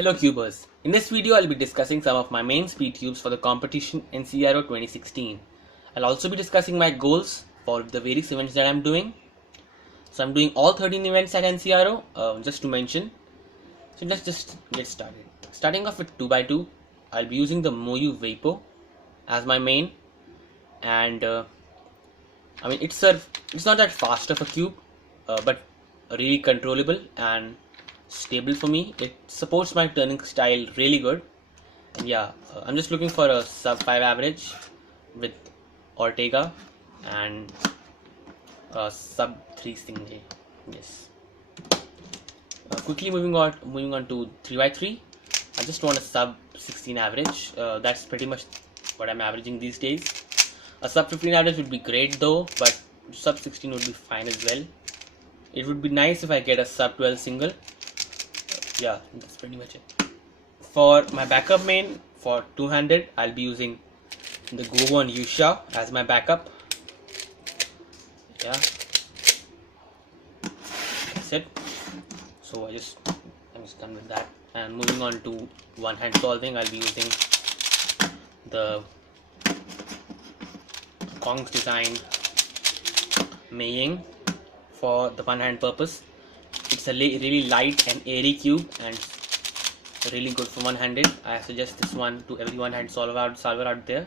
Hello Cubers, in this video I'll be discussing some of my main speed cubes for the competition NCRO 2016. I'll also be discussing my goals for the various events that I'm doing. So I'm doing all 13 events at NCRO, just to mention. So let's just get started. Starting off with 2x2, I'll be using the Moyu Vapor as my main, and it's not that fast of a cube, but really controllable and stable for me. It supports my turning style really good, and yeah, I'm just looking for a sub 5 average with Ortega and a sub 3 single. Yes. Quickly moving on to 3x3. I just want a sub 16 average. That's pretty much what I'm averaging these days. A sub 15 average would be great though, but sub 16 would be fine as well. It would be nice if I get a sub 12 single. Yeah, that's pretty much it. For my backup main, for two-handed, I'll be using the Go1 Yusha as my backup. Yeah, that's it. So I'm just done with that. And moving on to one-hand solving, I'll be using the Kong's design Meiying for the one-hand purpose. It's a really light and airy cube and really good for one-handed. I suggest this one to every one-hand solver out there.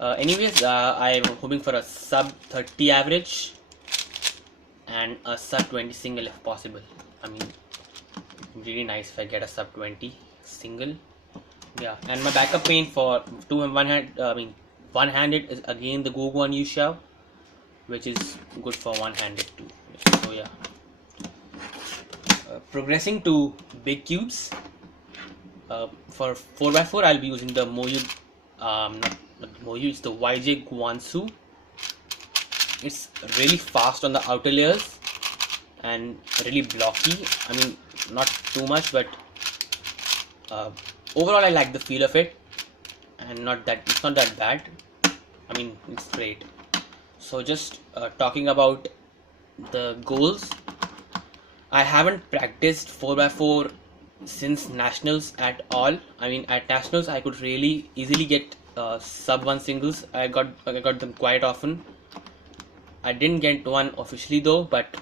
I'm hoping for a sub 30 average and a sub 20 single if possible. I mean, really nice if I get a sub 20 single. Yeah, and my backup main for one-handed is again the Go1 Yusha, which is good for one-handed too. So yeah. Progressing to big cubes, for 4x4 I'll be using the Moyu, not Moyu, it's the YJ Guansu. It's really fast on the outer layers and really blocky. I mean, not too much, but overall I like the feel of it, and it's not that bad. I mean, it's great. So just talking about the goals, I haven't practiced 4x4 since nationals at all. I mean, at nationals I could really easily get sub 1 singles. I got them quite often. I didn't get one officially though, but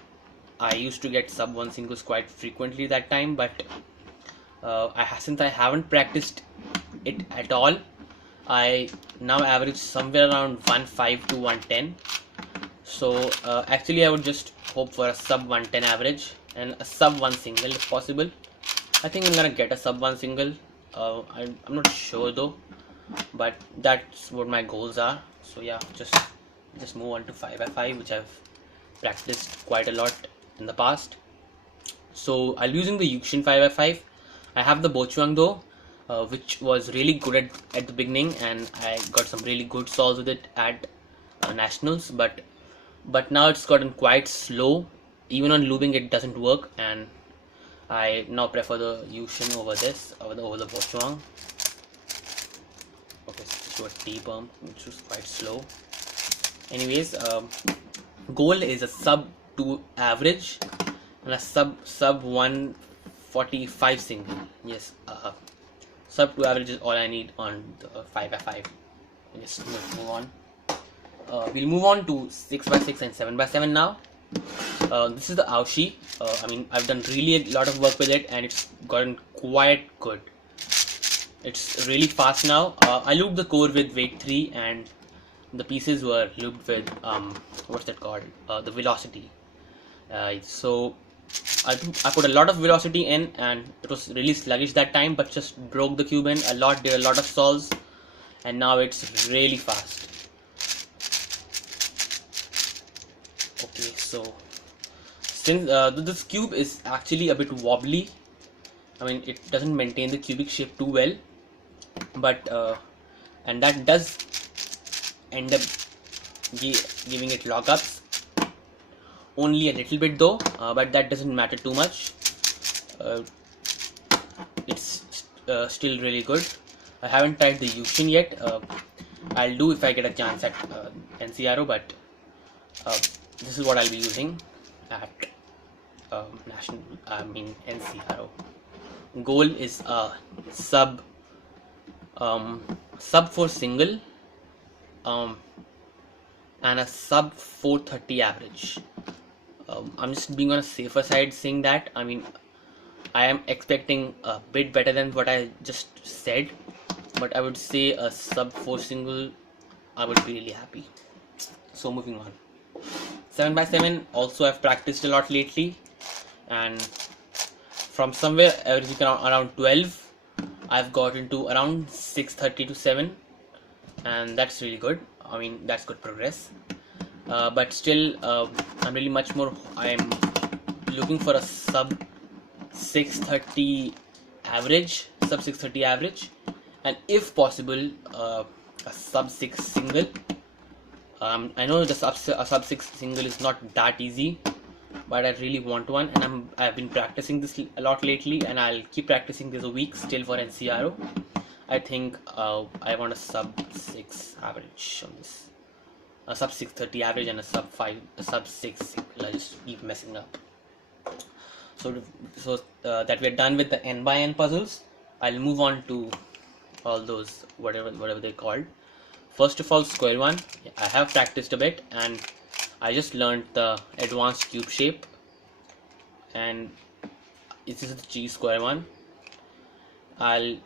I used to get sub 1 singles quite frequently that time. But since I haven't practiced it at all, I now average somewhere around 1.5 to 110. So actually I would just hope for a sub 110 average and a sub 1 single if possible. I think I'm gonna get a sub 1 single. I'm not sure though, but that's what my goals are. So yeah, just move on to 5x5, which I've practiced quite a lot in the past. So I'll be using the Yukshin 5x5. I have the Bochuang though, which was really good at the beginning, and I got some really good solves with it at nationals, but now it's gotten quite slow. Even on looping it doesn't work, and I now prefer the Yushin over the Bochuang. Okay, so a T pump, which was quite slow. Anyways, goal is a sub 2 average and a sub 145 single. Yes, sub 2 average is all I need on the 5x5. Let's move on. We'll move on to 6x6 and 7x7 now. This is the Aoshi. I've done really a lot of work with it, and it's gotten quite good. It's really fast now. I looped the core with weight 3, and the pieces were looped with what's that called? The velocity. So I put a lot of velocity in, and it was really sluggish that time, but just broke the cube in a lot, did a lot of solves, and now it's really fast. Okay, so since this cube is actually a bit wobbly, I mean, it doesn't maintain the cubic shape too well, but and that does end up giving it lockups only a little bit though, but that doesn't matter too much. It's still really good. I haven't tried the Yushin yet. I'll do if I get a chance at NCRO, but this is what I'll be using at NCRO. goal is a sub 4 single and a sub 430 average. I'm just being on a safer side saying that. I mean, I am expecting a bit better than what I just said, but I would say a sub 4 single, I would be really happy. So moving on. 7x7 also I've practiced a lot lately, and from somewhere averaging around 12, I've got into around 630 to 7, and that's really good. I mean, that's good progress. But still, I'm really much more. I'm looking for a sub 630 average, and if possible, a sub 6 single. I know a sub 6 single is not that easy, but I really want one, and I've been practicing this a lot lately, and I'll keep practicing this a week still for NCRO. I think I want a sub 6 average on this, a sub 630 average and a sub 6 single. I just keep messing up. So that we're done with the n by n puzzles, I'll move on to all those whatever they're called. First of all, square one. I have practiced a bit, and I just learned the advanced cube shape, and this is the G square one. I'll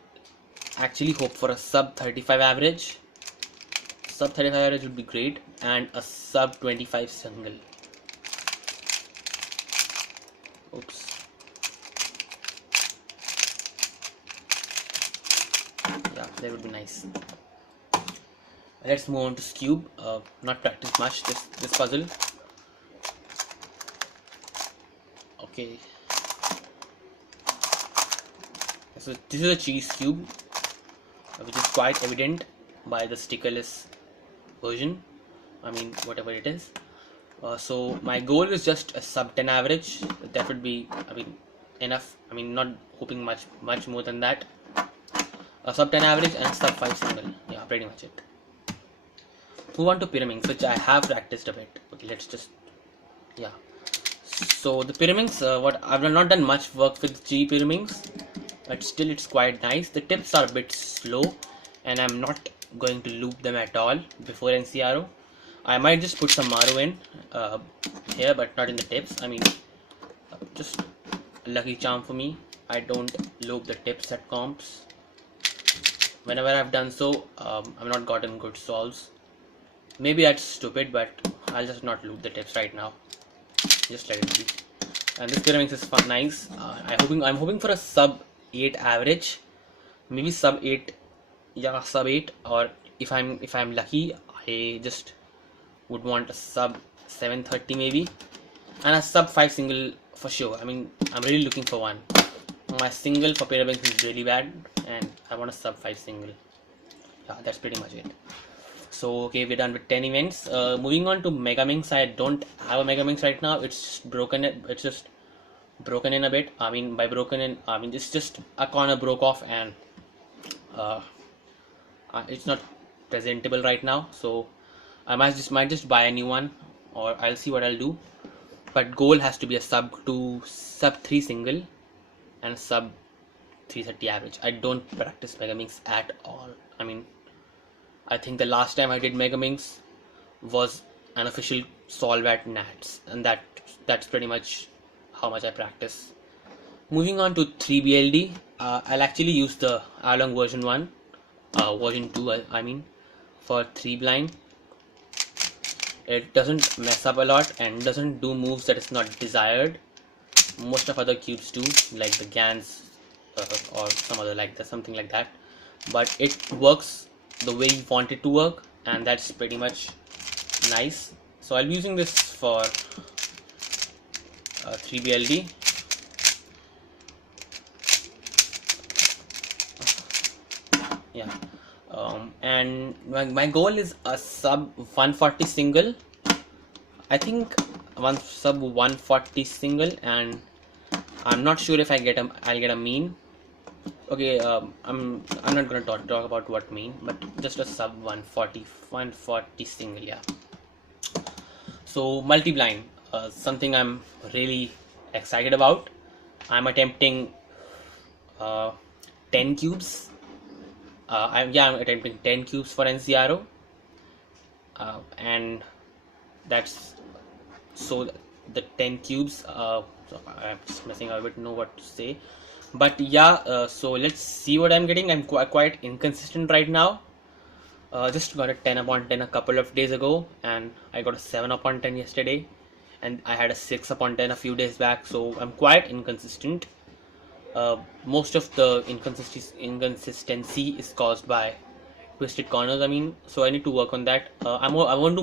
actually hope for a sub 35 average. Sub 35 average would be great, and a sub 25 single. Oops. Yeah, that would be nice. Let's move on to cube. Not practiced much this puzzle. Okay. So this is a cheese cube, which is quite evident by the stickerless version. I mean, whatever it is. So my goal is just a sub 10 average. That would be, I mean, enough. I mean, not hoping much more than that. A sub 10 average and sub 5 single. Yeah, pretty much it. Move on to Pyraminx, which I have practiced a bit. Okay, let's just, yeah. So the Pyraminx, what I've not done much work with G Pyraminx, but still it's quite nice. The tips are a bit slow, and I'm not going to loop them at all before NCRO. I might just put some Maru in here, but not in the tips. I mean, just a lucky charm for me. I don't loop the tips at comps. Whenever I've done so, I've not gotten good solves. Maybe that's stupid, but I'll just not loop the tips right now. Just let it be. And this Pyraminx is fun, nice. I'm hoping for a sub 8 average, maybe sub 8. Yeah, sub 8. Or if I'm lucky, I just would want a sub 730 maybe, and a sub 5 single for sure. I mean, I'm really looking for one. My single for Pyraminx is really bad, and I want a sub 5 single. Yeah, that's pretty much it. So okay, we're done with 10 events. Moving on to Megaminx. I don't have a Megaminx right now. It's broken. It's just broken in a bit. I mean, by broken in, I mean it's just a corner broke off, and it's not presentable right now. So I might just buy a new one, or I'll see what I'll do. But goal has to be a sub 3 single and a sub 330 average. I don't practice Megaminx at all. I mean, I think the last time I did Megaminx was an official solve at Nats, and that's pretty much how much I practice. Moving on to 3BLD, I'll actually use the Along version 1, version 2 I mean, for 3 blind. It doesn't mess up a lot and doesn't do moves that is not desired. Most of other cubes do, like the GANs or some other like that, something like that. But it works the way you want it to work, and that's pretty much nice. So I'll be using this for 3BLD. Yeah, and my goal is a sub 140 single. I think one sub 140 single, and I'm not sure if I'll get a mean. Okay, I'm not gonna talk about what mean, but just a sub 140 single, yeah. So multi-blind, something I'm really excited about. I'm attempting uh, 10 cubes. I'm attempting 10 cubes for NCRO, and that's so the 10 cubes. So I'm just messing up a bit, know what to say, but yeah. So let's see what I'm getting. I'm quite inconsistent right now. Just got a 10 upon 10 a couple of days ago, and I got a 7 upon 10 yesterday, and I had a 6 upon 10 a few days back. So I'm quite inconsistent. Most of the inconsistency is caused by twisted corners. I mean, so I need to work on that. I won't do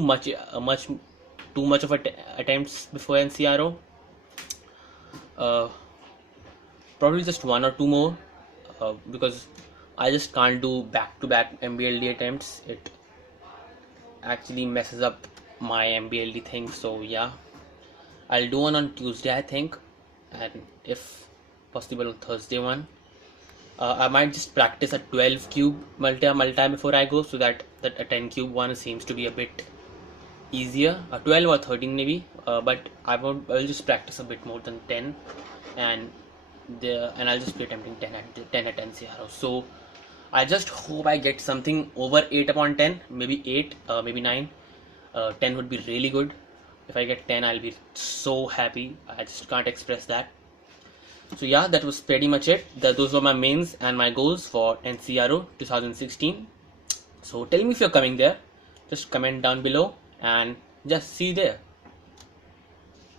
too much of attempts before NCRO. Probably just one or two more, because I just can't do back-to-back MBLD attempts. It actually messes up my MBLD thing. So yeah, I'll do one on Tuesday, I think, and if possible on Thursday one. I might just practice a 12 cube multi before I go, so that a 10 cube one seems to be a bit easier. A 12 or 13 maybe, but I'll just practice a bit more than 10, and I'll just be attempting 10 at NCRO. So I just hope I get something over 8 upon 10, maybe 8, maybe 9. 10 would be really good. If I get 10, I'll be so happy. I just can't express that. So yeah, that was pretty much it. Those were my mains and my goals for NCRO 2016. So tell me if you're coming there. Just comment down below and just see you there.